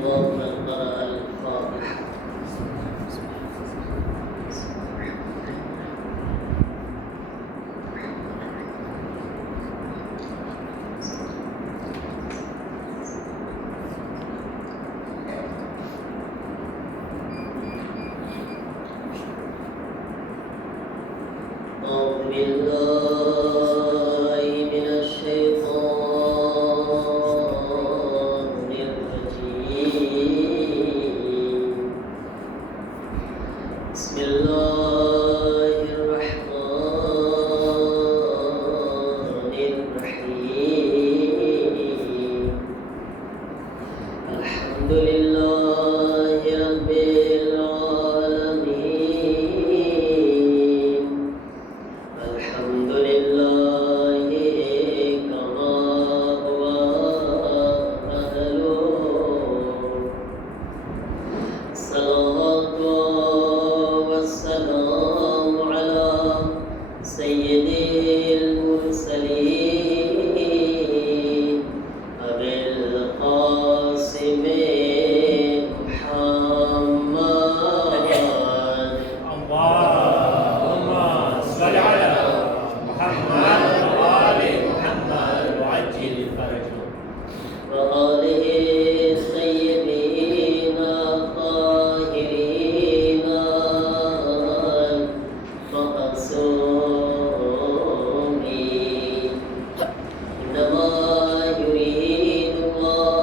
ومن قرأ الفاتحة. أعوذ بالله من الشيطان الرجيم. بسم الله الرحمن الرحيم. الحمد لله رب العالمين. الحمد لله كما هو أهله. الصلاة والسلام على سيد المرسلين أبي القاسم محمد. اللهم صل على محمد وآل محمد وعجل فرجهم. وآله الطيبين الطاهرين المعصومين. إنما يريد الله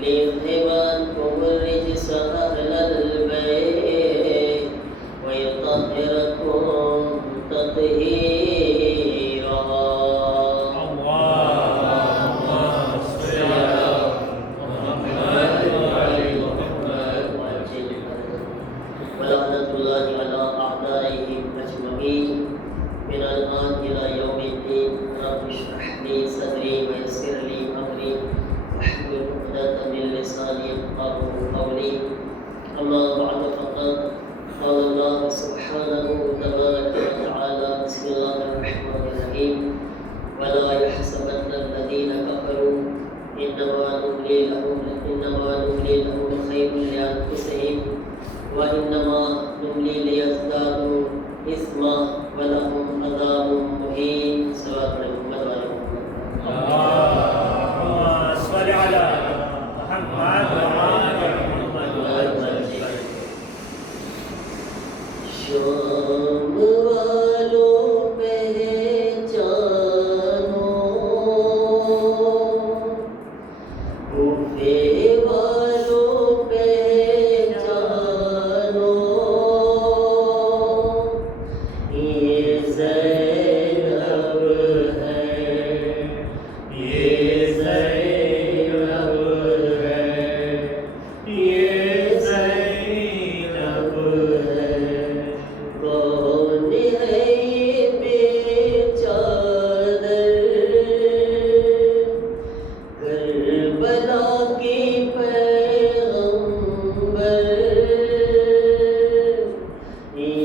ليذهب عنكم الرجس أهل البيت ويطهركم تطهيرا. اللهم صل على محمد وآل محمد وعجل فرجهم. ولعنة الله على أعدائهم أجمعين من الآن إلى يوم الدين. رب اشرح لي صدري ويسر لي أمري واحلل عقدة من لساني يفقهوا قولي. أما بعد فقد قال الله سبحانه تبارك وتعالى. بسم الله الرحمن الرحيم. ولا يحسبن الذين كفروا إنما نملي لهم خير لأنفسهم وإنما نملي ليزدادوا إثما ولهم عذاب مهين. صلوات محمد وآل محمد. اللهم صل على محمد وآل محمد وعجل فرجهم. शाम वालों पहचानो, कूफे वालों पहचानो, ये ज़ैनब है, ये ज़ैनब है, ये ज़ैनब है। कौन है ये बेचादर, करबला की पैगंबर, ये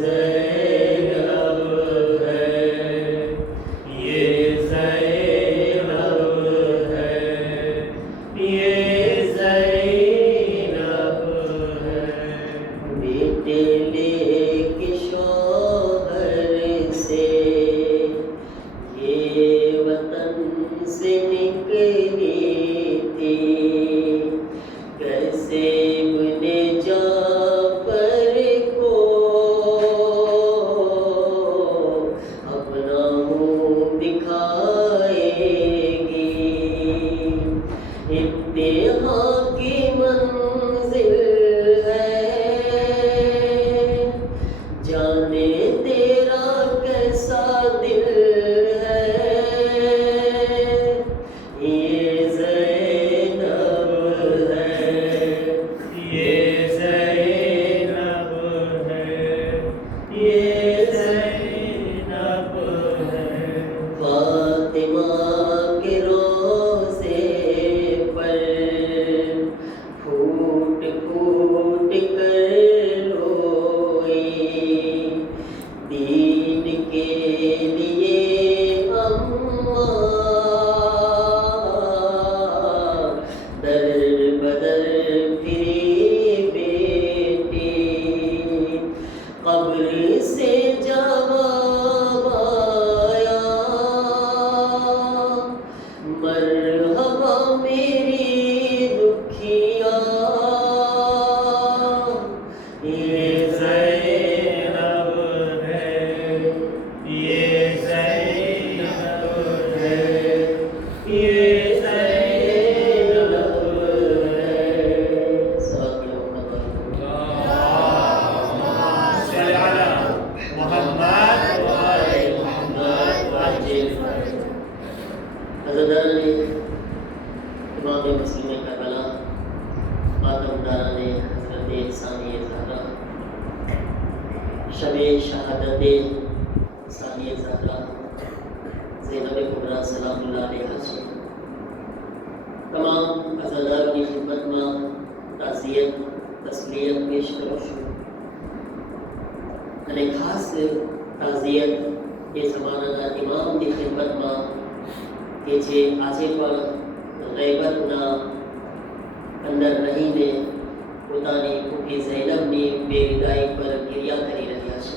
ज़ैनब है, ये ज़ैनब है, ये ज़ैनब है। बेटे लेके शौहर से ये वतन से निकली थी, कैसे इब्ने जाफर को अपना मुँह दिखाएगी। इम्तिहान की मंजिल है, जाने तेरा कैसा दिल है। ये ज़ैनब है, ये ज़ैनब है, ये ज़ैनब है। फातिमा के रोज़े पर फूट फूट करबला, मातम दाराने हजरत सानिया ज़हरा, शबे शहादत सानिया ज़हरा ज़ैनब कुबरा सलामुल्लाह अलैहा છે। તમામ અઝાદારોની ખિદમતમાં તાઝિયત તસ્લિયત પેશ કરું છું અને ખાસ તાઝિયત એ જમાનાના ઇમામની ખિદમતમાં કે જે આજે પણ ગૈબતના અંદર રહીને પોતાની ફૂફી ઝૈનબની બેવિદાઈ પર ગિરિયા કરી રહ્યા છે।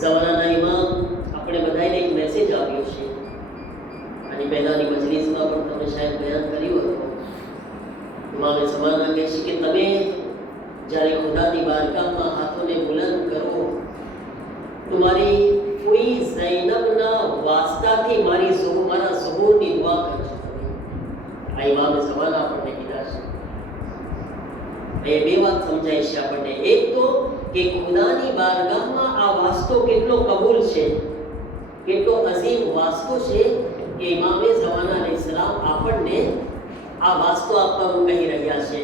જમાનાના ઇમામ આપણે બધાને એક મેસેજ આપ્યો છે અને પહેલાની મજલિસમાં પણ તમે શાયદ બયાન કર્યું હતું। ઇમામે જમાના કહે છે કે તમે જ્યારે ખુદાની બારગાહમાં હાથોને બુલંદ કરો તો મારી ફૂઈ ઝૈનબના વાસ્તાથી મારા ઝુહૂરની દુઆ કરજો। આ ઇમામે જમાના આપણને કીધા છે। એ બે વાત સમજાય છે આપણને। એક તો કે ખુદાની બારગાહમાં આ વાસ્તો કેટલો કબૂલ છે, કેટલો અઝીમ વાસ્તો છે કે ઇમામે જમાના અલૈહિસ્સલામ આપણને આ વાસ્તો આપવાનું કહી રહ્યા છે।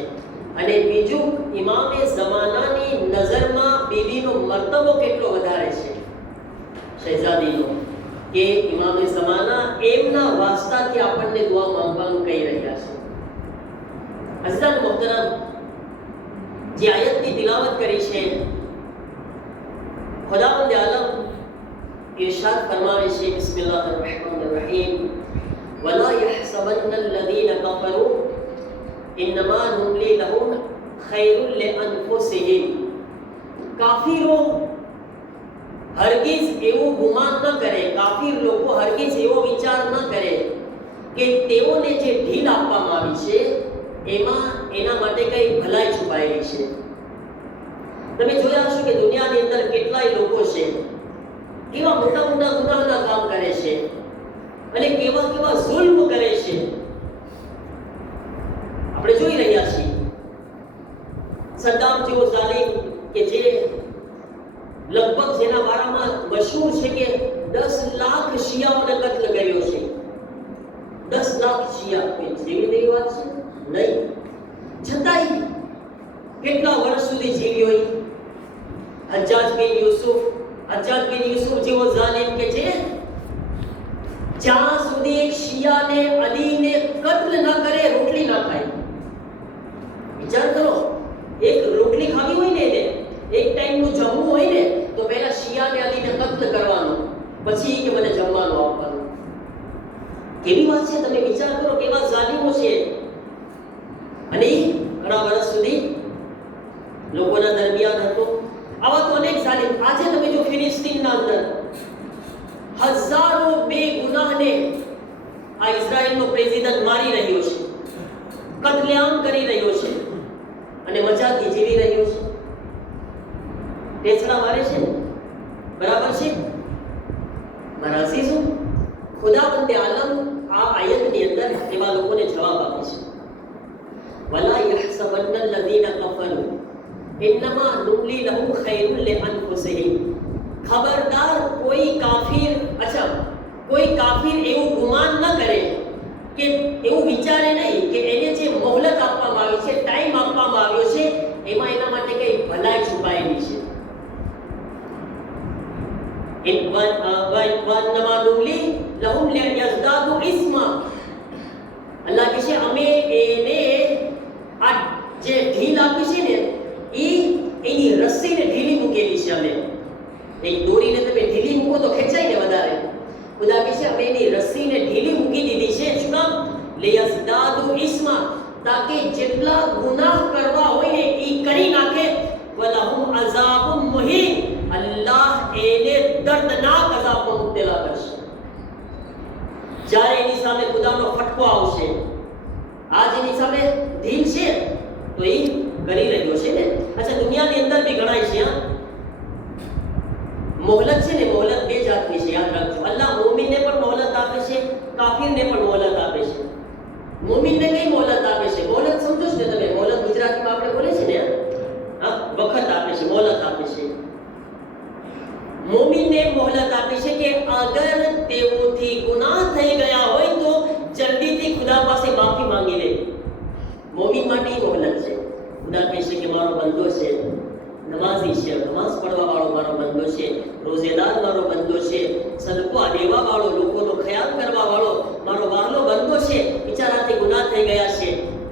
અને બીજું, ઇમામે જમાનાની નજરમાં બીબીનો મર્તબો કેટલો વધારે છે શહેજાદીનો, કે ઇમામે જમાના એમના વાસ્તાથી આપણને દુઆ માંગવાનું કહી રહ્યા છે। હઝરત મોહતરમ જે આયતની તિલાવત કરી છે, ખુદાવંદ આલમ इरशाद फरमावे से बिस्मिल्लाहिर्रहमानिर्रहीम वला यहसबन्नल्लज़ीन कफ़रू इन्नमा नुम्ली लहुम खैरुल लिअन्फुसिहिम। काफिरो हरगिज एवो गुमान न करे, काफिर लोगो हरगिज एवो विचार न करे કે તેઓને જે ઢીલ આપવામાં આવી છે એમાં એના માટે કઈ ભલાઈ છુપાયેલી છે। તમે જોયા હશો કે દુનિયાની અંદર કેટલાય લોકો છે કેવા મોટા મોટા ગુનાહના કામ કરે છે અને કેવા કેવા ઝુલ્મ કરે છે, આપણે જોઈ રહ્યા છીએ। સદ્દામ જેવો ઝાલિમ કે જે લગભગ જેના બારામાં મશહૂર છે કે 10 લાખ શિયાઓને કત્લ કર્યો છે। 10 લાખ શિયા કોઈ જેવી તેવી વાત છે નહીં, છતાંય કેટલા વર્ષ સુધી જીવ્યો। હજ્જાજ બિન યુસુફ જેવો ઝાલિમ કે જે જ્યાં સુધી એક શિયાને અલીને કત્લ ન કરે રોટલી ન ખાય। વિચાર કરો, એક રોટલી ખાવી હોય ને એને એક ટાઈમનું જમવું હોય ને તો પહેલા શિયાને અલીને કત્લ કરવાનો, પછી કે મને જમવાનું આપવાનું। કેવી વાત છે, તમે વિચાર કરો કેવા ઝાલિમો છે। અને ઘણા વર્ષ સુધી લોકોના દરમિયાન હતો। આવા તો અનેક ઝાલિમ આજે તમે જો ફિલિસ્તીનના અંદર હજારો બેગુનાહને આ ઇઝરાયલનો પ્રેસિડેન્ટ મારી રહ્યો છે, કત્લેઆમ કરી રહ્યો છે અને મજાથી જીવી રહ્યો છે। ટેસડા મારે છે, બરાબર છે। મારા અઝીઝો, ખુદાવંદ આલમ આ આયતની અંદર એવા લોકોને જવાબ આપે છે, વલા યહસબન્નલ્લઝીન કફરુ इन्नमा नुम्ली लहुम खैरुल लिअन्फुसिहिम। खबरदार कोई काफिर એવું ગુમાન ન કરે કે એવું વિચારે નહીં કે એને જે મોહલત આપવામાં આવી છે, ટાઈમ આપવામાં આવ્યો છે એમાં એના માટે કઈ ભલાઈ છુપાયેલી છે। ઇન્नमा नुम्ली लहुम लियज़दादु इस्मा। અલ્લાહ કહે છે અમે એને આ જે ઢીલ આપી છે ને એની રસ્સીને ઢીલી મૂકેલી છે। અમે એક દોરીને તમે ઢીલી મૂકો તો ખેંચાય ને વધારે। ખુદા કહે છે અમે એની રસ્સીને ઢીલી મૂકી દીધી છે। શું કામ? લિયઝદાદુ ઇસ્મા, તાકે જેટલા ગુનાહ કરવા હોય ને એ કરી નાખે। વલહુમ અઝાબુમ મુહીન, અલ્લાહ એને દર્દનાક અઝાબમાં મુબતલા કરશે। જ્યારે એની સામે ખુદાનો ફટકો આવશે, આજ એની સામે ઢીલ છે તો એ કરી રહ્યો છે ને। અચ્છા, દુનિયાની અંદર બી ગણાય છે મોહલત છે ને, મોહલત બે જાતની છે, યાદ રાખજો। અલ્લાહ મોમિનને પણ મોહલત આપે છે, કાફિરને પણ મોહલત આપે છે। મોમિનને કઈ મોહલત આપે છે? મોહલત સમજો છો ને તમે? મોહલત ગુજરાતીમાં આપણે બોલે છે ને, હા, વખત આપે છે, મોહલત આપે છે। મોમિનને મોહલત આપે છે કે અગર તેઓથી ગુનાહ થઈ ગયા હોય તો જલ્દીથી ખુદા પાસે માફી માંગી લે। મોમિન માટે એ મોહલત છે. ખુદા કહેશે કે મારો બંદો છે, નમાઝી છે, નમાઝ પડવા વાળો મારો બંદો છે, રોઝેદાર મારો બંદો છે, સદકો દેવા વાળો, લોકોનો ખ્યાલ કરવા વાળો મારો વહાલો બંદો છે, બિચારાથી ગુનાહ થઈ ગયા છે.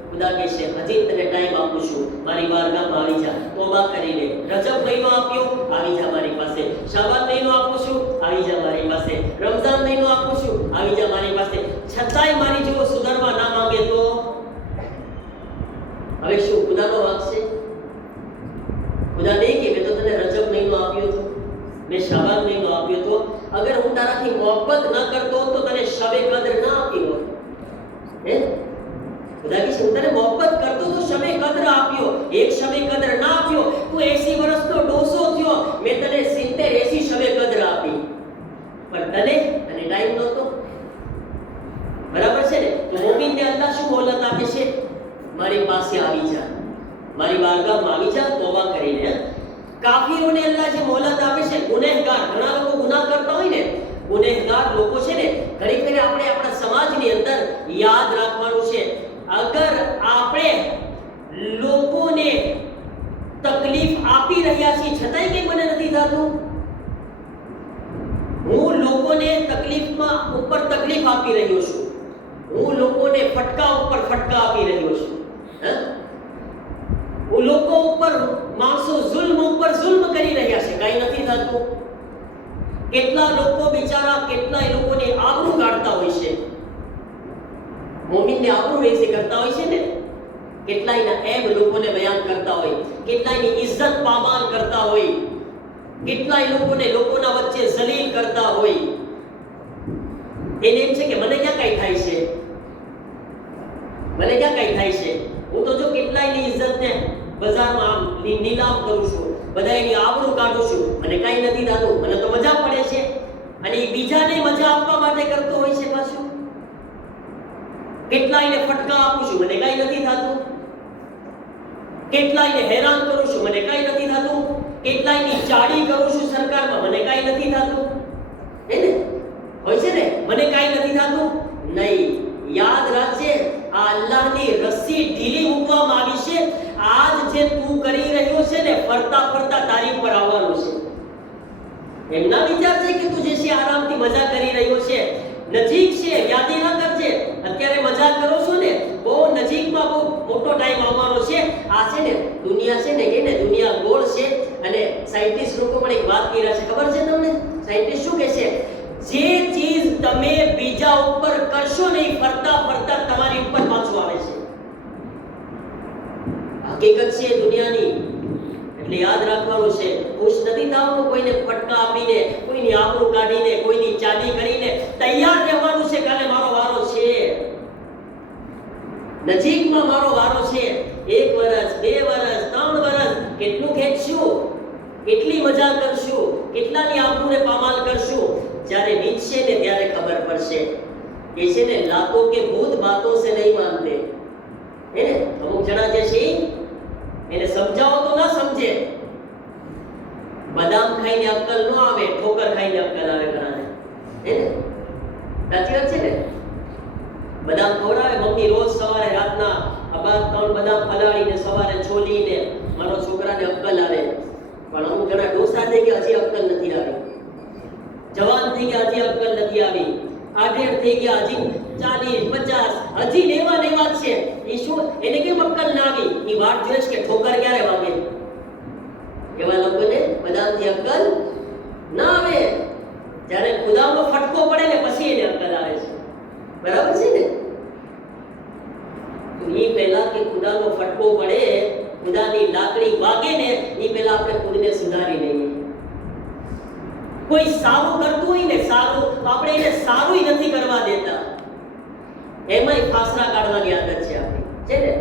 ખુદા કહેશે હજી તને ટાઈમ આપું છું, મારી બારગાહમાં આવી જા, તોબા કરી લે. રજબ મહિનો આપ્યો, આવી જા મારી પાસે. શાબાન મહિનો આપું છું, આવી જા મારી પાસે. રમઝાન મહિનો આપું છું, આવી જા મારી પાસે. છતાંય મારી જેવો સુધારવા ના માંગે તો હવે શું ખુદાનો વાક છે? ખુદા નહીં કે મેં તો તને રજબ મહિનો આપ્યો હતો, મેં શાબાન મહિનો આપ્યો હતો, અગર હું તારાથી મોહબ્બત ન કરતો તો તને શબે કદર ના આપી હોત. હે ખુદા કે હું તને મોહબ્બત કરતો તો શબે કદર આપ્યો, એક શબે કદર ના આપ્યો, તું 80 વર્ષનો ડોસો થયો, મેં તને 70-80 શબે કદર આપી, પણ તને ટાઈમ નહોતો. બરાબર છે ને? તો મોમિનને અલ્લાહ શું મોહલત આપે છે? મારી પાસે આવી જા, મારી બારગાહમાં આવી જા, તોબા કરીને. કાફીરોને અલ્લાહ જે મોહલત આપે છે, ગુનેહગાર, ઘણા લોકો ગુનાહ કરતા હોય ને, ગુનેહગાર લોકો છે ને, ઘણી ફેરે આપણે આપણા સમાજની અંદર યાદ રાખવાનું છે, અગર આપણે લોકોને તકલીફ આપી રહ્યા છીએ છતાંય કંઈ મને નથી થતું, હું લોકોને તકલીફમાં ઉપર તકલીફ આપી રહ્યો છું, હું લોકોને ફટકા ઉપર ફટકા આપી રહ્યો છું, હું લોકો ઉપર, માણસો જુલ્મ ઉપર જુલ્મ કરી રહ્યા છે, કાંઈ નથી થતું. કેટલા લોકો બિચારા કેટલાય લોકોને આબરૂ કાઢતા હોય છે, મોમિનને આબરૂ વેચી કરતા હોય છે ને, કેટલાયના એબ લોકોને બયાન કરતા હોય, કેટલાયની ઇજ્જત પામાલ કરતા હોય, કેટલાય લોકોને લોકોના વચ્ચે જલીલ કરતા હોય. એને એમ છે કે મને ક્યાં કઈ થાય છે, મને ક્યાં કઈ થાય છે, હું તો જો કેટલાયની ઇજ્જતને બજારમાં નીલામ કરું છું, બધા એની આબરૂ કાઢું છું, મને કાંઈ નથી થતું, મને તો મજા પડે છે. અને એ બીજાને મજા આપવા માટે કરતો હોય છે પાછું. કેટલાયને ફટકા આપું છું, મને કાંઈ નથી થતું, કેટલાયને હેરાન કરું છું, મને કાંઈ નથી થતું, કેટલાયની ચાડી કરું છું સરકારમાં, મને કાંઈ નથી થતું. હે ને? હોય છે ને, મને કાંઈ નથી થતું. નહીં, યાદ રાખજે, આ અલ્લાહની રસ્સી ઢીલી મૂકવામાં આવી છે. આજ જે તું કરી રહ્યો છે ને, ફરતા ફરતા તારી ઉપર આવવાનું છે. એમ ના વિચારજે કે તું જે છે આરામથી મજા કરી રહ્યો છે, નજીક છે, યાદી ના કરજે. અત્યારે મજા કરો છો ને, બહુ નજીકમાં બહુ મોટો ટાઈમ આવવાનો છે. આ છે ને દુનિયા છે ને, કે ને દુનિયા ગોળ છે. અને સાયન્ટિસ્ટ લોકો પણ એક વાત કહી રહ્યા છે, ખબર છે તમને? સાયન્ટિસ્ટ શું કહે છે? જે ચીજ તમે બીજા ઉપર કરશો ને, ફરતા ફરતા તમારી ઉપર પાછું આવે છે. હકીકત છે દુનિયાની. એટલે યાદ રાખવાનું છે, ખુશ નથી થવાનું કોઈને ફટકા આપીને, કોઈની આબરૂ કાઢીને, કોઈની ચાલી કરીને. તૈયાર રહેવાનું છે, કાલે મારો વારો છે, નજીકમાં મારો વારો છે. 1 વર્ષ, 2 વર્ષ, 3 વર્ષ, કેટલું ખેંચશું, કેટલી મજા કરશું, કેટલાની આબરૂને પામાલ કરશું. જ્યારે વીતશે ને ત્યારે ખબર પડશે. એ છે ને, લાતો કે ભૂત બાતો સે નહીં માનતે. હે ને? અમુક જણા જે છે એને સમજાવો તો ના સમજે. બદામ ખાઈને અક્કલ ન આવે, ઠોકર ખાઈને અક્કલ આવે ઘણાને. હે ને? સાચી વાત છે ને? બદામ ખવડાવે મમ્મી રોજ સવારે, રાતના 2-3 બદામ પલાળીને સવારે છોલીને, મારો છોકરાને અક્કલ આવે. પણ અમુક જણા ડોસા થઈ ગયા, હજી અક્કલ નથી આવી. જવાન થઈ ગયા, હજી અક્કલ નથી આવી. 8 થઈ ગયા, હજી 40, 50, હજી નેવા જ છે. એ શું, એને કેમ અક્કલ ના આવી? એ વાત જોઈશ કે ઠોકર ક્યારે વાગે. એવા લોકોને બદામથી અક્કલ ના આવે. જ્યારે ખુદાનો ફટકો પડે ને પછી એને અક્કલ આવે છે. બરાબર છે ને? તો એ પહેલા કે ખુદાનો ફટકો પડે, ખુદાની લાકડી વાગે ને, એ પહેલા આપણે ખુદને સુધારી લઈએ. કોઈ સારું કરતું હોય ને, સારું, આપણે એને સારું નથી કરવા દેતા. એમાંય ફાસરા કાઢવાની આદત છે આપણી, છે ને?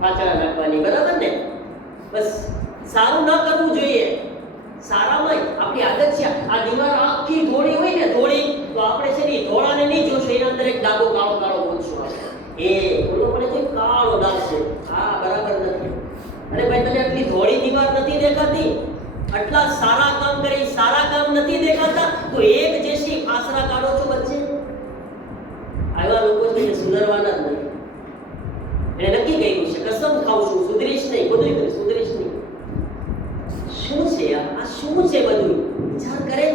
ફાસરા નાખવાની, બરાબર ને? બસ સારું ના કરવું જોઈએ. સારામાં આપણી આદત છે. આ દીવાલ આખી ધોળી હોય ને, ધોળી, તો આપણે છે ને ધોળાને નહીં જોશું, એના અંદર એક ડાઘો કાળો કાળો બોલશું. એ ઓલો પણ છે કાળો ડાઘ છે. હા, બરાબર નથી. અરે ભાઈ, તને આટલી ધોળી દીવાલ નથી દેખાતી? આટલા સારા કામ કરી, સારા કામ નથી દેખાતા? તો એક જેસી ફાસરા કાઢો છો વચ્ચે. આવા લોકો છે સુધરવાના જ નહીં. એને નક્કી કર્યું છે, બધું કરીશ, સુધરીશ નહીં. શું છે આ શું છે બધું? વિચાર કરે.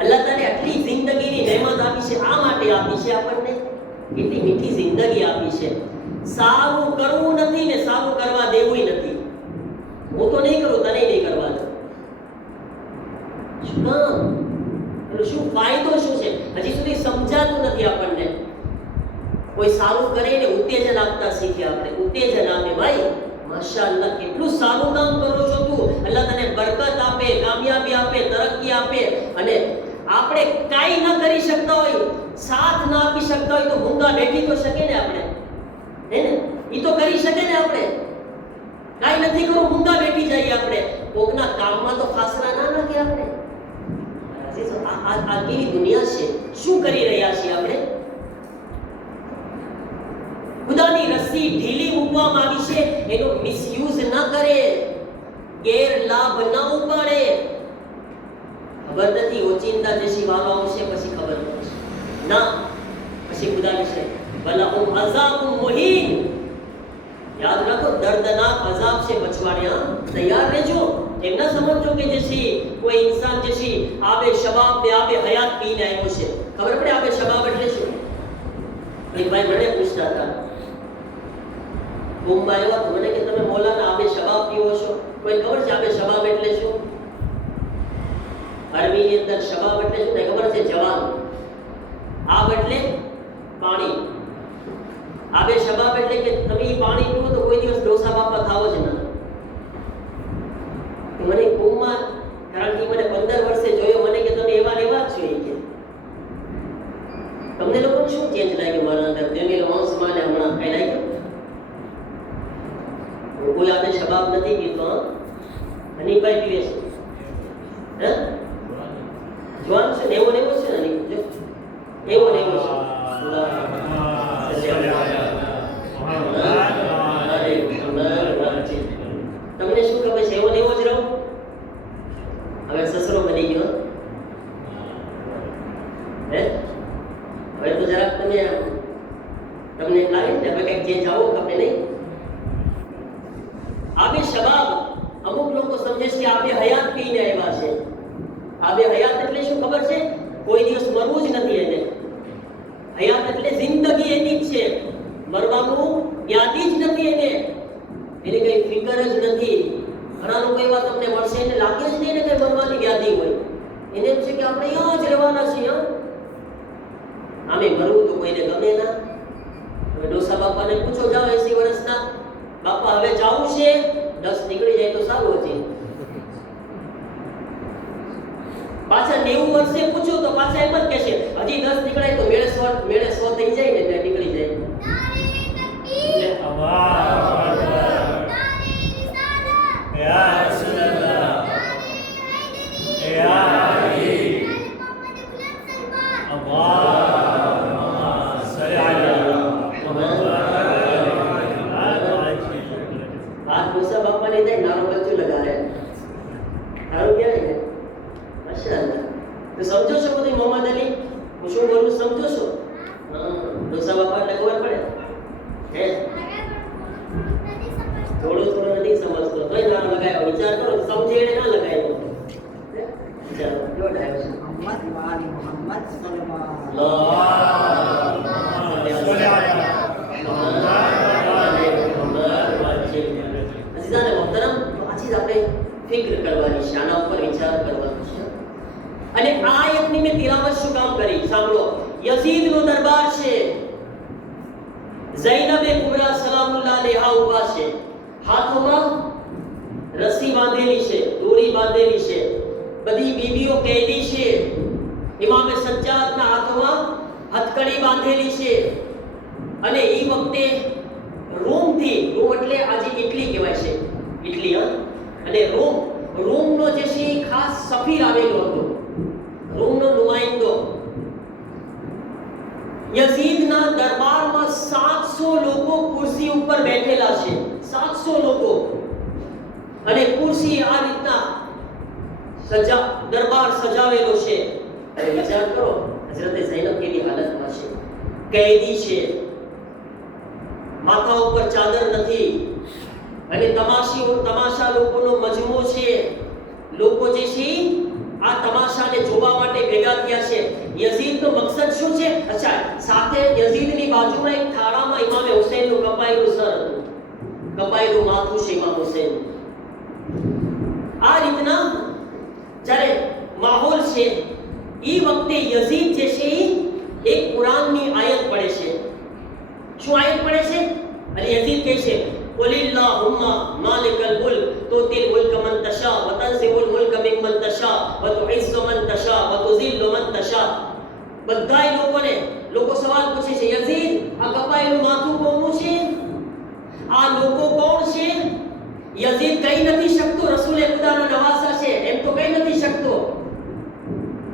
અલ્લાહ તારે આટલી જિંદગીની મહેમત આપી છે, આ માટે આપી છે આપણને. કેટલી મીઠી જિંદગી આપી છે. સારું કરવું નથી ને સારું કરવા દેવું નથી. હું તો નહીં કરું, તને નહીં કરવા દઉં. શું કામ? એનો શું ફાયદો શું છે? હજી સુધી સમજાતું નથી આપણને. કોઈ સારું કરીને ઉત્તેજન આપતા શીખ્યા આપણે. ઉત્તેજન આપે, ભાઈ માશાઅલ્લાહ કેટલું સારું કામ કરો છો તું, અલ્લાહ તને બરકત આપે, કામયાબી આપે, તરક્કી આપે. અને આપણે કાંઈ ન કરી શકતા હોય, સાથ ના આપી શકતા હોય તો મૂંગા બેઠી તો શકે ને આપણે, હે ને? ઈ તો કરી શકે ને આપણે. કાંઈ નથી કરવું, મૂંગા બેઠી જઈએ આપણે. કોકના કામમાં તો ફાસરા ના નાખીએ આપણે. આ કેવી દુનિયા છે? શું કરી રહ્યા છીએ આપણે? ખુદાની રસ્સી ઢીલી મૂકવામાં આવી છે, એનો મિસયુઝ ન કરે, ગેરલાભ ન ઉપાડે. ખબર નથી ઓચિંતા જેસી વારો આવશે પછી ખબર પડશે. ના, પછી ખુદાની છે વલહુમ અઝાબુમ મુહીન. યાદ રાખો, દર્દનાક અઝાબ છે બચવાણિયા, તૈયાર રહેજો. એમ ન સમજો કે જેસી કોઈ ઇન્સાન જેસી આબે શબાબ બે આબે હયાત પીને આવ્યો છે. ખબર પડે આબે શબાબ એટલે શું? એક ભાઈ મને પૂછતા હતા, મુંબઈ આવ્યા તો મને કે તમે મૌલાના આબે શબાબ પીવો છો, કોઈ ખબર છે આબે શબાબ એટલે શું? અરબીની અંદર શબાબ એટલે શું ખબર છે? જવાન. આબ એટલે પાણી. આબે શબાબ એટલે કે તમે પાણી પીવો તો કોઈ દિવસ ડોસા બાપા થાવો જ ના. મને કુમમાં, કારણ કે મને 15 વર્ષે જોયો, મને કે તમે એવા લેવા જ છો. એ કે તમને લોકો શું ચેન્જ લાગ્યો મારા અંદર? તમે લોન્સમાં ને હમણાં કઈ લાગ્યો? કોઈ આબે શબાબ નથી પીતો. હનીભાઈ પીવે છે, હે? જવાન છે ને એવો ને એવો છે ને? એવો ને એવો છે. તમને શું ખબર છે? એવો ને એવો જ રહો. હવે સસરો બની ગયો, હે? હવે તો જરાક તમને લાગે ને હવે કંઈક ચેન્જ આવો ખબર નહીં. આબે શબાબ અમુક લોકો સમજે છે કે આબે હયાત પીને આવ્યા છે. આબે હયાત એટલે શું ખબર છે? કોઈ દિવસ મરવું જ નથી એને. હયાત એટલે જિંદગી એની જ છે, મરવાનું યાદી જ નથી એને. એની કઈ ફિકર જ નથી. ઘણા લોકો એવા તમને મળશે, એને લાગે જ નહીં ને કે મરવાની યાદી હોય. એને એમ છે કે આપણે અહીંયા જ રહેવાના છીએ. આમે મરવું તો કોઈને ગમે ના. હવે ડોસા બાપાને પૂછો, જાઓ 80 વર્ષના બાપા હવે જાવું છે, 10 નીકળી જાય તો સારું હતી. પાછા 90 વર્ષે પૂછો તો પાછા એમ જ કહેશે હજી 10 નીકળાય તો મેળે 100 થઈ જાય ને એટલે નીકળી જાય. તો સમજો છો બધું મોહમ્મદ અલી? હું શું બોલું સમજો છો? ડોસા બાપા એટલે ખબર પડે, હે? થોડું નથી સમજતો તોય નામ લગાવ્યો. વિચાર કરો, સમજે એને ના લગાવ્યો. ચાલો, કેવો ડાયો છે? મોહમ્મદ વાલી મોહમ્મદ સલ્લલ્લાહુ અઝીઝાને મોહતરમ, તો આજે આપણે ફિક્ર કરવાની છે, આના ઉપર વિચાર કરવાનો છે. અને આ આયતની મેં તિલાવત શું કામ કરી? સાંભળો, યઝીદનો દરબાર છે, ઝૈનબે કુબરા સલામુલ્લાહ અલૈહા ઊભા છે, હાથોમાં રસ્સી બાંધેલી છે, દોરી બાંધેલી છે, બધી બીબીઓ કેદી છે, ઇમામે સજ્જાદના હાથોમાં હથકડી બાંધેલી છે. અને એ વખતે રોમથી, રોમ એટલે આજે ઇટલી કહેવાય છે, ઇટલી, હા? અને રોમનો જે છે ખાસ સફીર આવેલો હતો, રોમનો નુમાઇંદો. યઝીદના દરબારમાં 700 લોકો ખુરશી ઉપર બેઠેલા છે, 700 લોકો. અને ખુરશી આ રીતના દરબાર સજાવેલો છે. અને વિચાર કરો, હઝરતે ઝૈનબ કેવી હાલતમાં છે, કેદી છે, માથા ઉપર ચાદર નથી, અને તમાશા લોકોનો મજમો છે. લોકો જે છે આ તમાશાને જોવા માટે ભેગા થયા છે. યઝીદનો મકસદ શું છે? અચ્છા, સાથે યઝીદની બાજુમાં એક થાળામાં ઇમામે હુસૈનનું કપાયેલું સર હતું, કપાયેલું માથું છે ઇમામ હુસૈન. આ રીતના જ્યારે માહોલ છે એ વખતે યઝીદ જે છે એક કુરાનની આયત પડે છે. શું આયત પડે છે? અને યઝીદ કહે છે કુલિલ્લાહુમ્મા માલિકલ મુલ્ક તુતિલ મુલ્ક મન તશા વ તન્ઝિઉલ મુલ્ક મિમ્મન તશા વ તુઇઝ્ઝુ મન તશા વ તુઝિલ્લુ મન તશા. બધાય લોકો સવાલ પૂછે છે, યઝીદ આ કપાયેલું માથું કોનું છે? આ લોકો કોણ છે? યઝીદ કહી નથી શકતો રસૂલે ખુદાના નવાસા છે, એમ તો કહી નથી શકતો.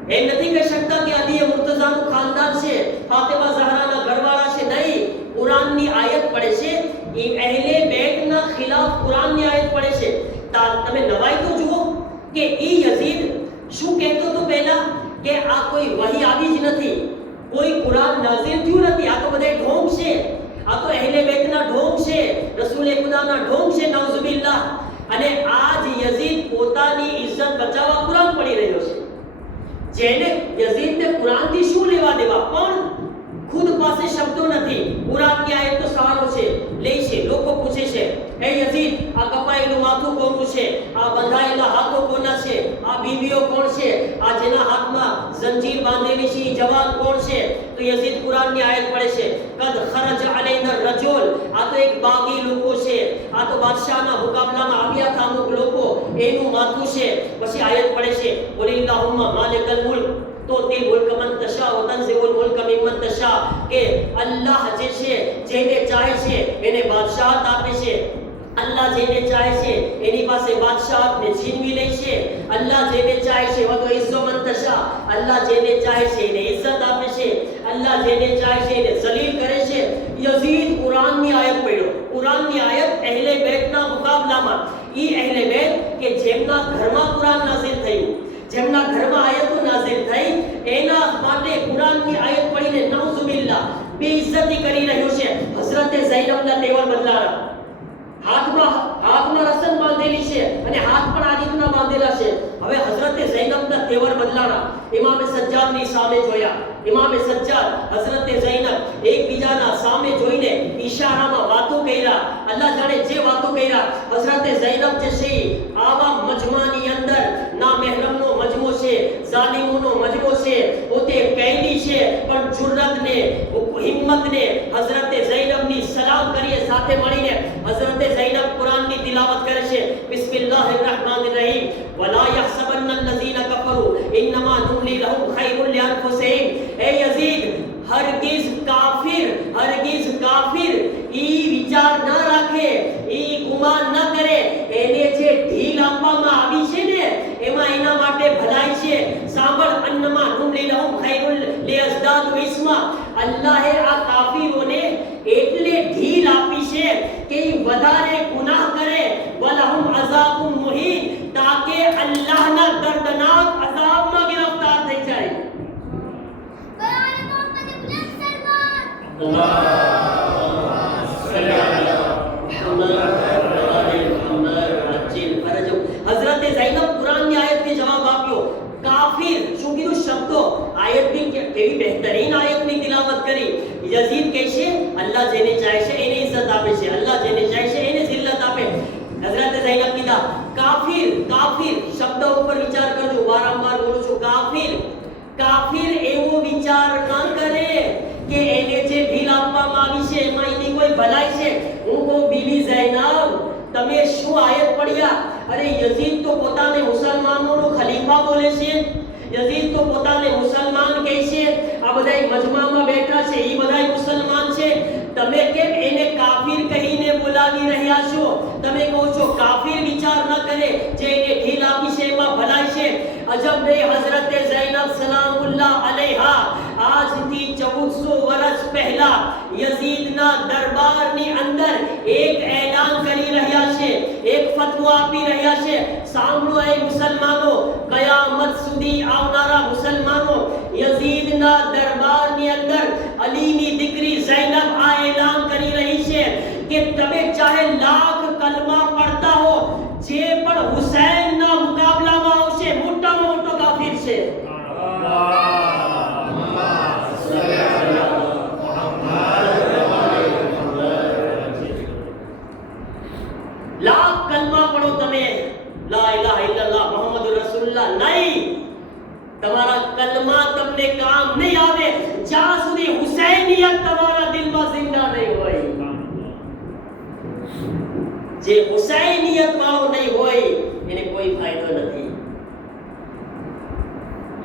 એમ નથી કહી શકતા કે અદીય મુર્તઝાનું ખાનદાન છે, ફાતિમા ઝહરાના ઘરવાળા છે. નહીં, કુરાનની આયત પડે છે. એ અહેલે બેતના ખિલાફ કુરાનની આયત પડે છે. તમે નવાઈ તો જુઓ કે ઈ યઝીદ શું કહેતો તો પહેલા કે આ કોઈ વહી આવી જ નથી, કોઈ કુરાન નાઝિલ થયું નથી, આ તો બધા ઢોંગ છે, આ તો અહેલે બેતના ઢોંગ છે, રસૂલે ખુદાના ઢોંગ છે, નાઉઝુબિલ્લાહ. અને આજ યઝીદ પોતાની ઇજ્જત બચાવવા કુરાન પડી રહ્યો છે. જેને યઝીદને કુરાનથી શું લેવા દેવા, પણ ખુદ પાસે શબ્દો નથી. કુરાનની આયતનો સવાલો છે, લે છે. લોકો પૂછે છે, હે યઝીદ આ કપાયેલું માથું કોનું છે? આ બંધાયેલા હાથો કોના છે? આ બીવીઓ કોણ છે? આ જેના હાથમાં જંજીર બાંધેલી છે જવાન કોણ છે? તો યઝીદ કુરાનની આયત પડે છે, કદ ખરજ અલૈના રજુલ. આ તો એક બાગી લોકો છે, આ તો બાદશાહના મુકાબલામાં આવ્યા હતા અમુક લોકો, એનું માથું છે. પછી આયત પડે છે કુલિલ્લાહુમ્મા માલિકલ મુલ્ક તુતિલ મુલ્ક મન તશા વ તન્ઝિઉલ મુલ્ક મિમ્મન તશા. કે અલ્લાહ જે છે જેને ચાહે છે એને બાદશાહત આપે છે. અલ્લાહ જેને ચાહે છે એની પાસે બાદશાહતને છીનવી લે છે. અલ્લાહ જેને ચાહે છે વતો ઇઝ્ઝુ મન તશા. અલ્લાહ જેને ચાહે છે એને ઇજ્જત આપે છે. અલ્લાહ જેને ચાહે છે એને જલીલ કરે છે. યઝીદ કુરાનની આયત પડ્યો. કુરાનની આયત અહેલે બેતના મુકાબલામાં. ઈ અહેલે બેત કે જેમના ઘરમાં કુરાન નાઝિલ થયું, જેમના ઘરમાં આયતો નાઝિલ થઈ, એના માટે કુરાનની આયત પડીને નાઉઝુબિલ્લાહ બેઇજ્જતી કરી રહ્યો છે. હઝરતે ઝૈનબના તેવર બદલાણા, હાથમાં રસમ બાંધેલી છે અને હાથ પણ આ રીતના બાંધેલા છે. હવે હઝરતે ઝૈનબના તેવર બદલાણા. ઇમામે સજ્જાદની સામે જોયા. ઇમામે સજ્જાદ હઝરતે ઝૈનબ એકબીજાના સામે જોઈને ઈશારામાં વાતો કર્યા. અલ્લાહ જાણે જે વાતો કર્યા. હઝરતે ઝૈનબ જે છે આવા મજમાની અંદર ના મહેરમનો મજમો છે, ઝાલિમોનો મજમો છે, પોતે કૈદી છે, પણ જુર્રતને હિમ્મતને હઝરતે ઝૈનબની સલામ કરીએ સાથે મળીને. હઝરતે ઝૈનબ કુરાનની તિલાવત કરે છે, બિસ્મિલ્લાહિર રહમાનિર રહીમ વલા યહસબન્નલ લઝીના કફરુ ઇન્નમા નુમલી લહુમ ખૈરુલ લિઅનફુસિહિમ. એ યઝીદ હરગિઝ કાફિર ઈ વિચાર ન રાખે, ઈ ગુમાન ન કરે, એને જે ઢીલ આપવામાં આવી છે ને એમાં એના માટે ભલાઈ છે. સાંભળ, અન્નમાં નુમલી લહુમ ખૈરુલ લિયઝદાદુ ઇસ્મા. અલ્લાહે આ કાફિરોને એટલે ઢીલ આપી છે કે ઈ વધારે ગુનાહ કરે. વલહુમ અઝાબુમ મુહીન, તાકે અલ્લાહના દર્દનાક અઝાબમાં ગિરફ્તાર થઈ જાય. હઝરતે ઝૈનબ કુરાનની આયતને જવાબ આપ્યો. કાફિર શું કીધું? શબ્દો. આયતની કેવી બહેતરીન આયતની તિલાવત કરી. યઝીદ કહે છે અલ્લાહ જેને ચાહે છે એને ઇજ્જત આપે છે, અલ્લાહ જેને ચાહે છે એને જિલ્લત આપે. હઝરતે ઝૈનબ કીધા કાફિર શબ્દ ઉપર વિચાર કરજો. વારંવાર બોલું છું, કાફિર એવો વિચાર ન કરે કે એને જે ઢીલ આપવામાં આવી છે એમાં એની કોઈ ભલાઈ છે. હું કહું બીબી ઝૈનબ, તમે શું આયત પડ્યા? અરે યઝીદ તો પોતાને મુસલમાનોનો ખલીફા બોલે છે, યઝીદ તો પોતાને મુસલમાન કહે છે. આ બધાય મજમામાં બેઠા છે, એ બધાય મુસલમાન છે. તમે કેમ એને કાફિર કહીને બોલાવી રહ્યા છો? તમે કહો છો કાફિર વિચાર ન કરે, જે એને ઢીલ આપી છે એમાં ભલાઈ છે. અજબ નહીં, હઝરતે ઝૈનબ સલામુલ્લાહ અલૈહા આજથી 1400 વર્ષ પહેલા યઝીદના દરબારની અંદર એક એલાન કરી રહ્યા છે, એક ફતવો આપી રહ્યા છે. સાંભળો એ મુસલમાનો, કયામત સુધી આવનારા મુસલમાનો, યઝીદના દરબારની અંદર અલીની દીકરી ઝૈનબ આ એલાન કરી રહી છે કે તમે ચાહે લાખ કલમા પડતા હો, જે પણ હુસૈનના મુકાબલામાં આવશે મોટામાં મોટો કાફિર છે. લાખ કલમા પડો તમે, લા ઇલાહા ઇલ્લલ્લાહ મુહમ્મદુર રસૂલુલ્લાહ, નહીં, તમારા કલમા તમને કામ નહીં આવે જ્યાં સુધી હુસૈનિયત તમારા દિલમાં જિંદા નહીં હોય. જે હુસૈનિયત વાળો નહીં હોય એને કોઈ ફાયદો નથી.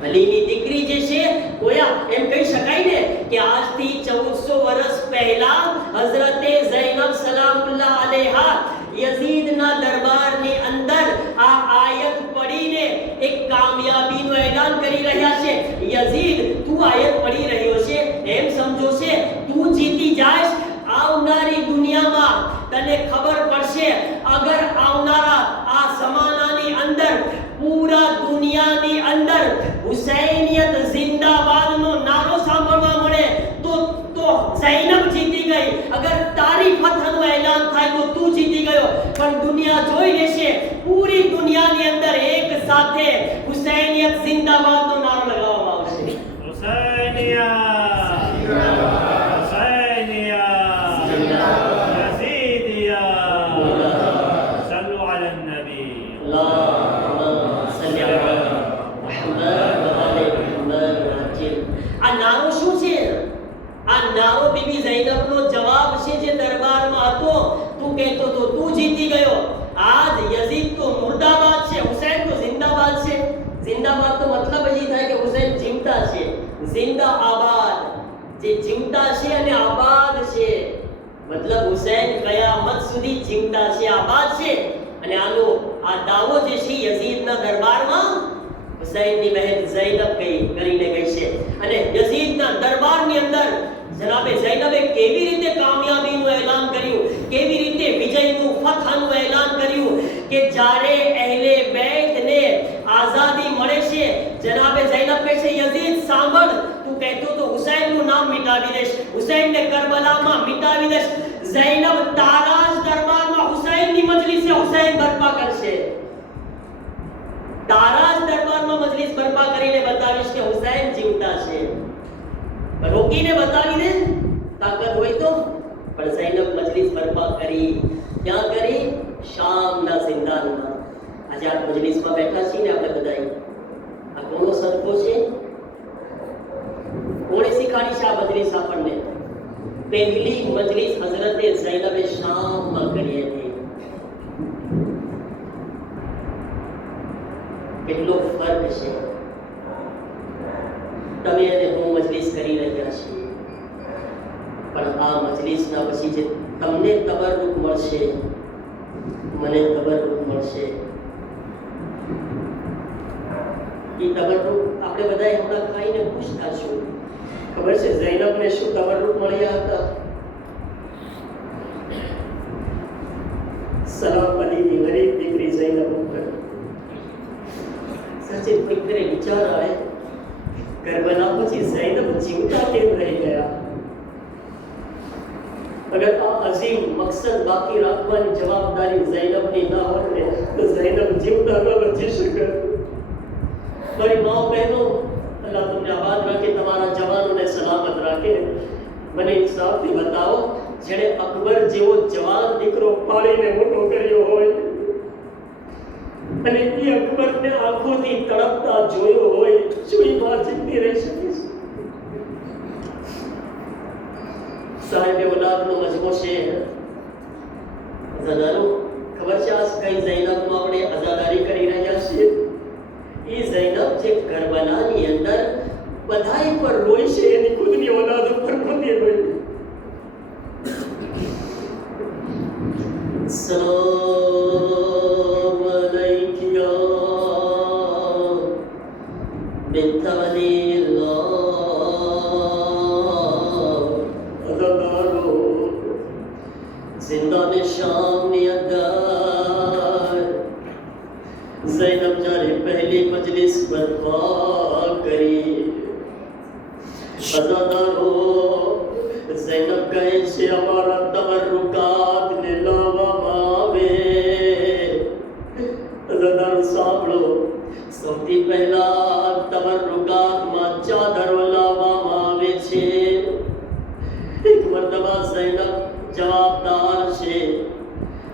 અલીની દીકરી જે છે ગોયા એમ કહી શકાય ને કે આજથી 1400 વર્ષ પહેલા હઝરતે ઝૈનબ સલામુલ્લાહ અલૈહા યઝીદના દરબારની અંદર આ આયત પઢીને એક કામયાબીનું એલાન કરી રહ્યા છે. યઝીદ, તું આયત પઢી રહ્યો છે, એમ સમજો છે તું જીતી જાશ. આવનારી દુનિયામાં તને ખબર પડશે, અગર આવનારા આ જમાનાની અંદર પૂરા દુનિયાની અંદર હુસૈનિયત જિંદાબાદનો નારો સાંભળવા મળે તો ઝૈનબ જીતી ગઈ. અગર તારી ફતહનું એલાન થાય તો તું જીતી ગયો. પણ દુનિયા જોઈ લેશે, પૂરી દુનિયાની અંદર એક સાથે હુસૈનિયત જિંદાબાદનો નારો લગાવવામાં આવશે. હુસૈનિયા હુસૈનિયા યઝીદિયા સલ્લુ અલા નબી. આ નારો શું છે? આ નારો બીબી ઝૈનબનો જવાબ છે જે દરબારમાં હતો. તું કહેતો તો તું જીતી ગયો. આજ યઝીદ તો મુર્દાબાદ છે, હુસૈન તો જિંદાબાદ છે. જિંદાબાદ તો મતલબ એ થાય કે હુસૈન જીવતા છે. જિંદા આબાદ, જે જીવતા છે અને આબાદ છે, મતલબ હુસૈન કયામત સુધી જીવતા છે, આબાદ છે. અને આનો આ દાવો જે છે યઝીદના દરબારમાં હુસૈનની બહેન ઝૈનબ કરીને ગઈ છે. અને યઝીદના દરબારની અંદર જનાબે ઝૈનબે કેવી રીતે કામયાબીનું એલાન કર્યું, કેવી રીતે વિજયનું ફતહનું એલાન કર્યું કે જ્યારે અહેલે બેતને આઝાદી મળે છે, જનાબે ઝૈનબ કહે છે યઝીદ સાંભળ, તું કહેતો તો હુસૈનનું નામ મિટાવી દેશ, હુસૈનને કરબલામાં મિટાવી દેશ. ઝૈનબ તારા જ દરબારમાં હુસૈનની મજલિસે હુસૈન બરપા કરશે. તારા જ દરબારમાં મજલિસ બરપા કરીને બતાવીશ કે હુસૈન જીવતા છે. રોકીને બતાવી દે તાકાત હોય તો. પણ ઝૈનબ મજલિસ બરપા કરી. ક્યાં કરી? શામના જિંદાનમાં. આજે આ મજલિસમાં બેઠા છીએ ને આપણે બધાય, આ કોનો સદકો છે? કોણે શીખાડી છે આ મજલિસ આપણને? પહેલી મજલિસ હઝરતે ઝૈનબે શામમાં કરી હતી. કેટલો ફર્ક છે. તમે અને હું મજલિસ કરી રહ્યા છીએ, પણ આ મજલિસના પછી જે તમને તબરુક મળશે, મને તબરુક મળશે, એ તબરુક આપણે બધાએ હમણાં ખાઈને ખુશ થશું. ખબર છે ઝૈનબને શું તબરુક મળ્યા હતા? સલામ અલીની ગરીબ દીકરી ઝૈનબ ઉપર સાચે ફિકરે વિચાર આવે, કરબલા પછી ઝૈનબ જીવતા કેમ રહી ગયા? અગર આ અઝીમ મકસદ બાકી રાખવાની જવાબદારી ઝૈનબની ના હોત ને તો ઝૈનબ જીવતા ન બચી શકે. મારી માઓ બહેનો, અલ્લાહ તમને આબાદ રાખે, તમારા જવાનોને સલામત રાખે. મને ઇન્સાફથી બતાવો, જેણે અકબર જેવો જવાન દીકરો પાળીને મોટો કર્યો હોય અને એ અકબરને આંખોથી તડપતા જોયો હોય, શું એ માં જીવતી રહી શકે છે? સાહેબે ઓલાદનો મજમો છે. અઝાદારો, ખબર છે આજ કઈ ઝૈનબનો આપણે અઝાદારી કરી રહ્યા છીએ? એ ઝૈનબ જે કરબલાની અંદર બધાય પર રોય છે, એની ખુદની ઓલાદ ઉપર નથી રોય. સલામ અલૈકિયા બિન્ટ વલીલ્લાહ. અઝાદારો, જિંદાને શામની અંદર ઝૈનબ જ્યારે પહેલી મજલિસ બરપા કરી, અઝાદારો, ઝૈનબ કહે છે અમારા તબરુકાતને લાવવામાં આવે.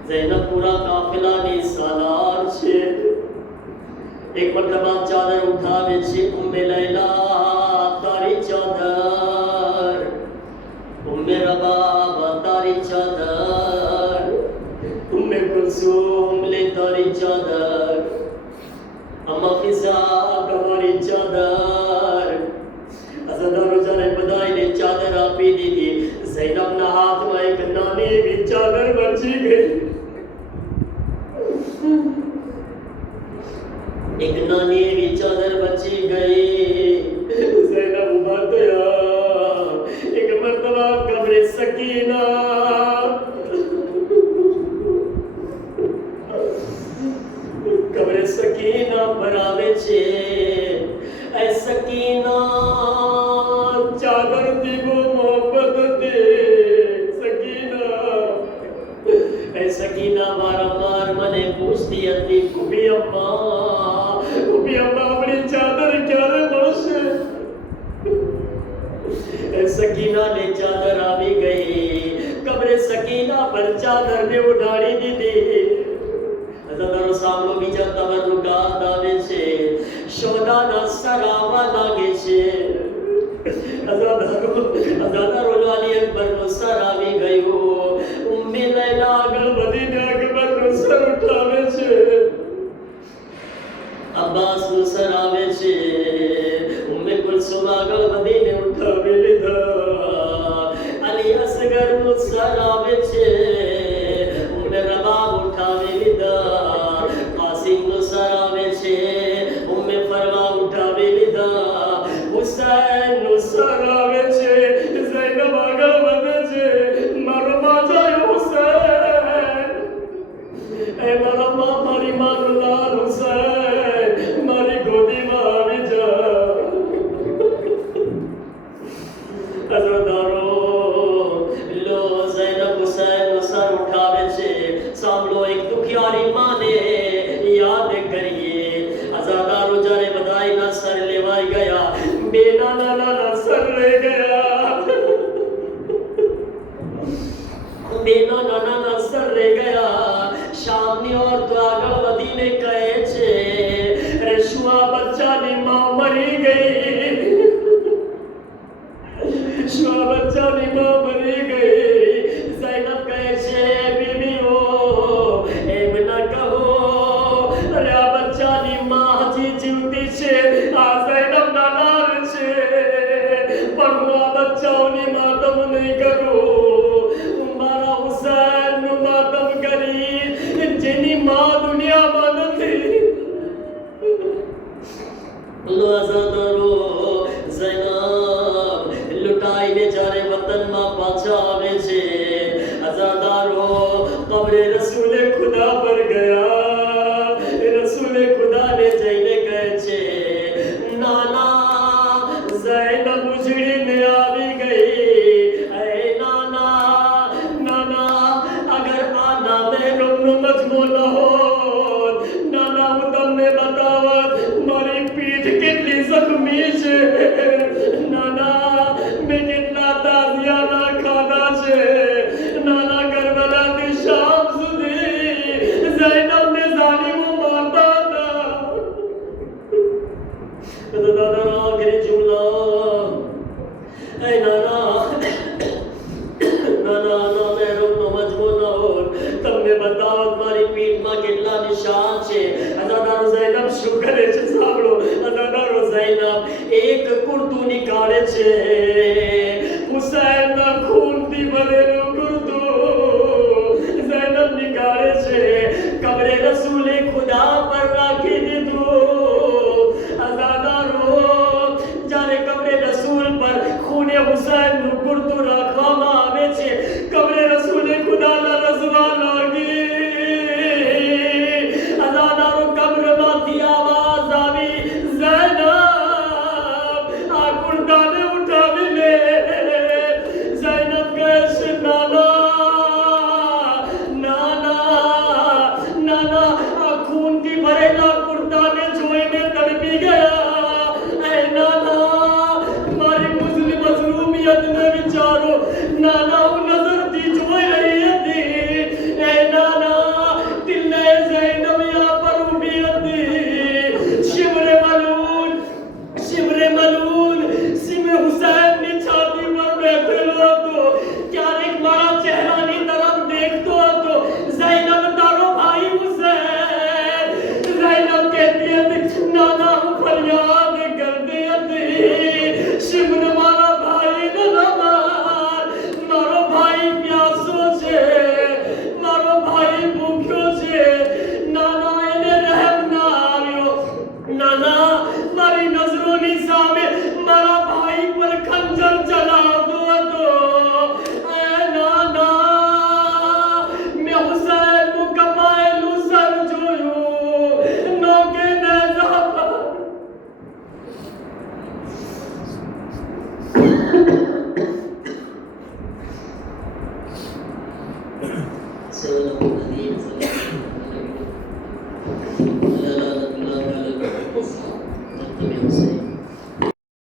જૈનબપુરા કાફિલાની સાલાર છે. એક મરતબા ચાદર ઉઠાવે છે. ઉમ્મે લૈલા તારી ચાદર, ઉમ્મે રબાબ તારી ચાદર, ઉમ્મે કુલસુમ લે તારી ચાદર, અમ્મા ફિઝા તમારી ચાદર. અઝાદારો જ્યારે બધાયને ચાદર આપી દીધી, ઝૈનબના હાથમાં એક નાની એવી ચાદર બચી ગઈ. એક નાની એવી ચાદર બચી ગઈ. ઝૈનબ ઉભા થયા. એક મરતબા કબરે સકીના, કબરે સકીના પર આવે છે. એ સકીના ચાદર દીવો મોહબ્બત દે. સકીના, એ સકીના વારંવાર મને પૂછતી હતી, કુબી અમ્મા, કુબી અમ્મા, આપણી ચાદર ક્યારે મળશે? એ સકીનાને ચાદર આવી ગઈ. કબરે સકીના પર ચાદરને ઉડાડી દીધી. અઝાદારો સાંભળો, બીજા તબરુકાત આવે છે. શોદાના સરાવા લાગે છે. અઝાદારો લાલી અકબરનો સર આવી ગયો. ઉમ્મે લૈલા આગળ વધીને અકબરનો સર ઉઠાવે છે. અબ્બાસનું સર આવે છે. ઉમ્મે કુલસુમ આગળ વધીને ઉઠાવી લીધા. અલી અસગરનું સર આવે છે. ઉમ્મે રબાબ ઉઠાવી લીધા. કાસિમનું સર આવે છે. ઉમ્મે ફરવા ઉઠાવી લીધા. હુસૈનનું સર આવે છે. ઝૈનબ આગળ વધે છે. મારો માજા હુસૈન, એ મારા મા, મારી માનો લાલ હુસૈન, મારી ગોદીમાં આવી જા. અઝાદારો લો, ઝૈનબ હુસૈનનું સર ઉઠાવે છે. સાંભળો, એક દુખિયારી માને યાદ કરીએ. અઝાદારો જ્યારે બધાયના સર લેવાઈ ગયા, બે નાના નાના સર રહી ગયા. બે નાના નાના સર રહી ગયા. શામની ઓરતો આગળ વધીને કહે છે, અરે શું આ બચ્ચાની માં મરી ગઈ? શું આ બચ્ચાની માં મરી ગઈ? ઝૈનબ કહે છે, બીબીઓ, એમ ન કહો. અરે આ બચ્ચાની માં હજી જીવતી છે. આ ઝૈનબના લાલ છે. પણ હું આ બચ્ચાઓની માતમ નહીં કરું. મારા હુસૈનનું માતમ કરી, જેની માં દુનિયામાં નથી. લો અઝાદારો, ઝૈનબ લૂંટાઈને જ્યારે વતનમાં પાછા આવે છે. અઝાદારો કબરે રસૂલે ખુદા પર ગયા. રસૂલે ખુદાને જઈને કહે છે, નાના, ઝૈનબ ઉજળીને આવી ગઈ. એ નાના, નાના, અગર આ નામેરોનો મજમો ન હોત, નાના, હું તમને બતાવત મારી પીઠ કેટલી જખમી છે. નાના, મેં કેટલા તાજિયાના ખાધા છે. નાના, કરબલાથી શામ સુધી ઝૈનબ ولهم الذين صلوا على نتبع السيد